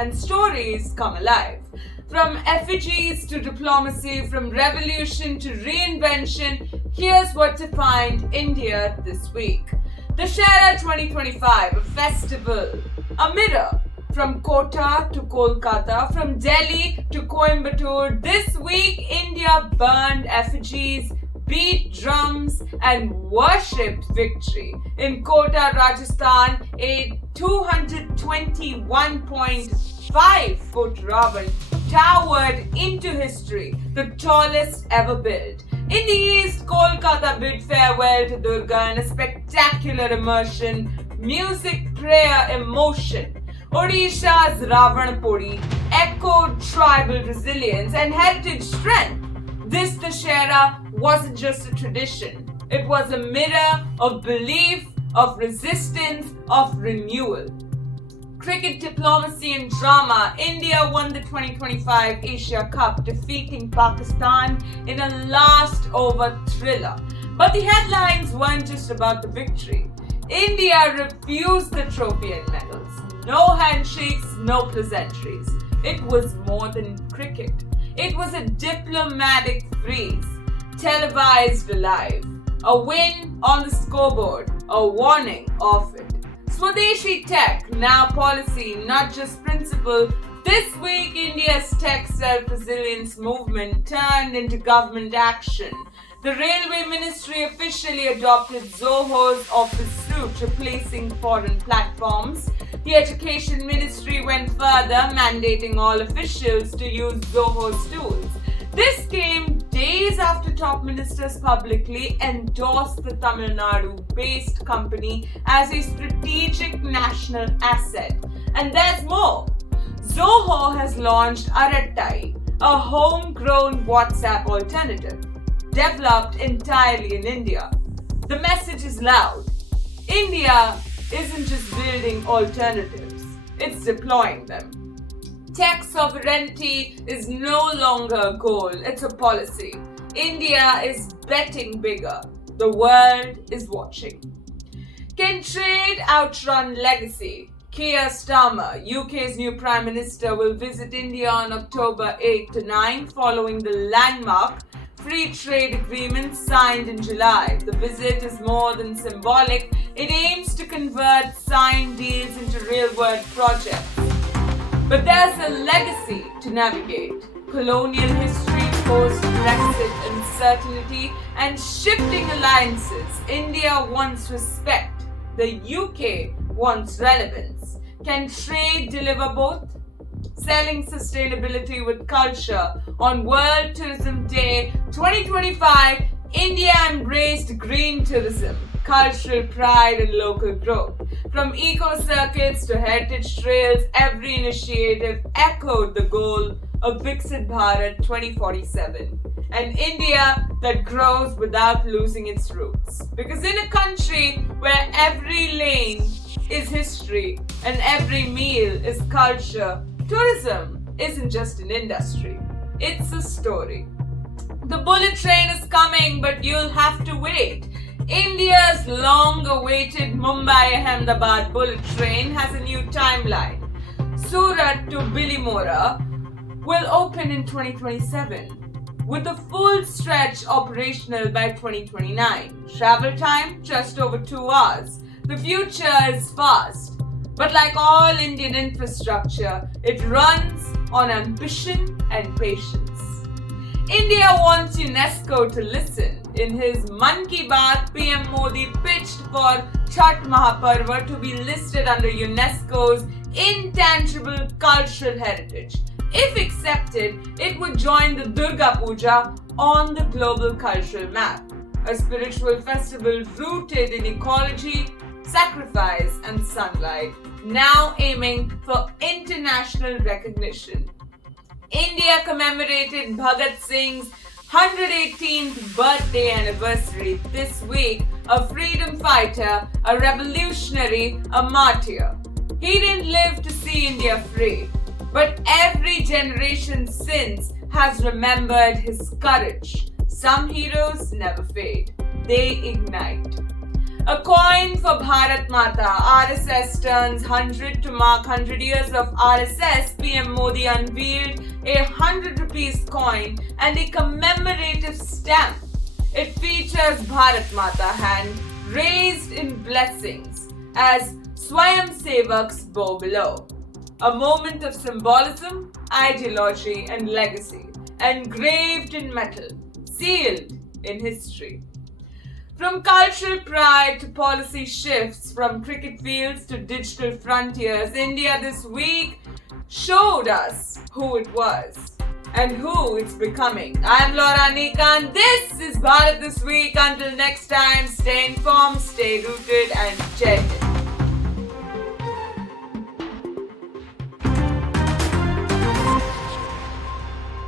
and stories come alive. From effigies to diplomacy, from revolution to reinvention, here's what defined India this week. Dussehra 2025, a festival, a mirror. From Kota to Kolkata, from Delhi to Coimbatore, this week India burned effigies, beat drums and worshipped victory. In Kota, Rajasthan, a 221.5-foot Ravan towered into history, the tallest ever built. In the east, Kolkata bid farewell to Durga in a spectacular immersion, music, prayer, emotion. Odisha's Ravan Puri echoed tribal resilience and heritage strength. This Dussehra wasn't just a tradition. It was a mirror of belief, of resistance, of renewal. Cricket, diplomacy and drama. India won the 2025 Asia Cup, defeating Pakistan in a last over thriller. But the headlines weren't just about the victory. India refused the trophy and medals. No handshakes, no pleasantries. It was more than cricket. It was a diplomatic freeze, televised live. A win on the scoreboard, a warning off it. Swadeshi tech, now policy, not just principle. This week, India's tech self-resilience movement turned into government action. The Railway Ministry officially adopted Zoho's office suite, replacing foreign platforms. The Education Ministry went further, mandating all officials to use Zoho's tools. This came days after top ministers publicly endorsed the Tamil Nadu-based company as a strategic national asset. And there's more. Zoho has launched Arattai, a homegrown WhatsApp alternative, developed entirely in India. The message is loud. India isn't just building alternatives, it's deploying them. Tech sovereignty is no longer a goal, it's a policy. India is betting bigger. The world is watching. Can trade outrun legacy? Keir Starmer, UK's new Prime Minister, will visit India on October 8 to 9 following the landmark free trade agreement signed in July. The visit is more than symbolic. It aims to convert signed deals into real-world projects. But there's a legacy to navigate. Colonial history, post-Brexit uncertainty, and shifting alliances. India wants respect. The UK wants relevance. Can trade deliver both? Selling sustainability with culture. On World Tourism Day 2025, India embraced green tourism, cultural pride and local growth. From eco-circuits to heritage trails, every initiative echoed the goal of Viksit Bharat 2047. An India that grows without losing its roots. Because in a country where every lane is history and every meal is culture, tourism isn't just an industry, it's a story. The bullet train is coming, but you'll have to wait. India's long-awaited Mumbai-Ahmedabad bullet train has a new timeline. Surat to Bilimora will open in 2027, with a full stretch operational by 2029. Travel time, just over 2 hours. The future is fast. But like all Indian infrastructure, it runs on ambition and patience. India wants UNESCO to listen. In his Mann Ki Baat, PM Modi pitched for Chhath Mahaparva to be listed under UNESCO's intangible cultural heritage. If accepted, it would join the Durga Puja on the global cultural map, a spiritual festival rooted in ecology, sacrifice and sunlight, now aiming for international recognition. India commemorated Bhagat Singh's 118th birthday anniversary this week, a freedom fighter, a revolutionary, a martyr. He didn't live to see India free, but every generation since has remembered his courage. Some heroes never fade, they ignite. A coin for Bharat Mata. RSS turns 100 to mark 100 years of RSS. PM Modi unveiled a 100 rupees coin and a commemorative stamp. It features Bharat Mata hand raised in blessings as Swayam Sevaks bow below. A moment of symbolism, ideology, and legacy, engraved in metal, sealed in history. From cultural pride to policy shifts, from cricket fields to digital frontiers, India this week showed us who it was and who it's becoming. I'm Laura Nikant. This is Bharat This Week. Until next time, stay informed, stay rooted, and Jai Hind.